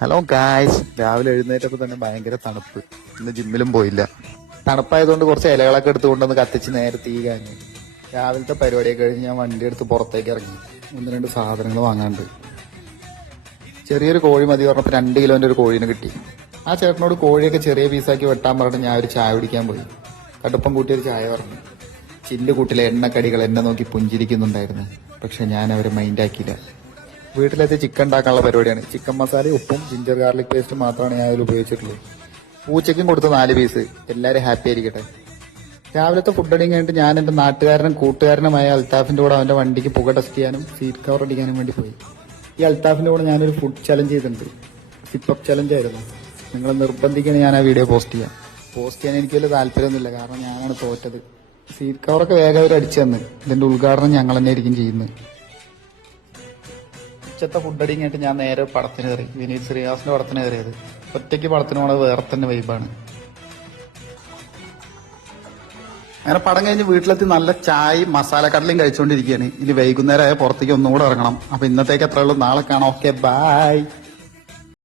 Hello guys, രാവിലെ എഴുന്നേറ്റപ്പോൾ തന്നെ ഭയങ്കര തണുപ്പ്. ഇന്ന് ജിമ്മിലും പോയില്ല. തണുപ്പായതുകൊണ്ട് കുറച്ച് ഇലകളൊക്കെ എടുത്തുകൊണ്ടൊന്ന് കത്തിച്ച് നേരെ തീ കാഞ്ഞു. രാവിലത്തെ പരിപാടിയൊക്കെ കഴിഞ്ഞ് ഞാൻ വണ്ടി എടുത്ത് പുറത്തേക്ക് ഇറങ്ങി. ഒന്ന് രണ്ട് സാധനങ്ങൾ വാങ്ങാണ്ട്. ചെറിയൊരു കോഴി മതി പറഞ്ഞപ്പോൾ 2 കിലോന്റെ ഒരു കോഴീനെ കിട്ടി. ആ ചേട്ടനോട് കോഴിയൊക്കെ ചെറിയ പീസാക്കി വെട്ടാൻ പറഞ്ഞിട്ട് ഞാൻ ഒരു ചായ കുടിക്കാൻ പോയി. കടുപ്പം കൂട്ടിയൊരു ചായ പറഞ്ഞു. ചില്ല് കൂട്ടിലെ എണ്ണക്കടികൾ എന്നെ നോക്കി പുഞ്ചിരിക്കുന്നുണ്ടായിരുന്നു. പക്ഷെ ഞാൻ അവരെ മൈൻഡാക്കിയില്ല. വീട്ടിലെത്തി ചിക്കൻ ഉണ്ടാക്കാനുള്ള പരിപാടിയാണ്. ചിക്കൻ മസാലയും ഉപ്പും ജിഞ്ചർ ഗാർലിക് പേസ്റ്റും മാത്രമാണ് ഞാൻ അതിൽ ഉപയോഗിച്ചിട്ടുള്ളൂ. പൂച്ചയ്ക്കും കൊടുത്ത് 4 പീസ്. എല്ലാവരും ഹാപ്പി ആയിരിക്കട്ടെ. രാവിലത്തെ ഫുഡ് അടിയും കഴിഞ്ഞിട്ട് ഞാൻ എൻ്റെ നാട്ടുകാരനും കൂട്ടുകാരനുമായ അൽത്താഫിന്റെ കൂടെ അവന്റെ വണ്ടിക്ക് പുക ടെസ്റ്റ് ചെയ്യാനും സീറ്റ് കവർ അടിക്കാനും വേണ്ടി പോയി. ഈ അൽത്താഫിന്റെ കൂടെ ഞാനൊരു ഫുഡ് ചലഞ്ച് ചെയ്തിട്ടുണ്ട്. സിപ്പപ്പ് ചലഞ്ച് ആയിരുന്നു. നിങ്ങൾ നിർബന്ധിക്കണേ ഞാൻ ആ വീഡിയോ പോസ്റ്റ് ചെയ്യാം. പോസ്റ്റ് ചെയ്യാൻ എനിക്ക് വലിയ താല്പര്യമൊന്നുമില്ല, കാരണം ഞാനാണ് തോറ്റത്. സീറ്റ് കവറൊക്കെ വേഗം അവർ അടിച്ചു തന്ന്. ഇതിന്റെ ഉദ്ഘാടനം ഞങ്ങൾ തന്നെ ആയിരിക്കും ചെയ്യുന്നത്. ഉച്ചത്തെ ഫുഡ് അടിയും കഴിഞ്ഞിട്ട് ഞാൻ നേരെ പടത്തിന് കയറി. വിനീത് ശ്രീനിവാസിന്റെ പടത്തിന് കയറിയത്. ഒറ്റയ്ക്ക് പടത്തിന് പോണത് വേറെ തന്നെ വൈബാണ്. അങ്ങനെ പടം കഴിഞ്ഞ് വീട്ടിലെത്തി നല്ല ചായയും മസാലക്കടലയും കഴിച്ചുകൊണ്ടിരിക്കുകയാണ്. ഇനി വൈകുന്നേരമായ പുറത്തേക്ക് ഒന്നുകൂടെ ഇറങ്ങണം. അപ്പൊ ഇന്നത്തേക്ക് എത്ര ഉള്ളൂ, നാളെ കാണാം. Okay, by.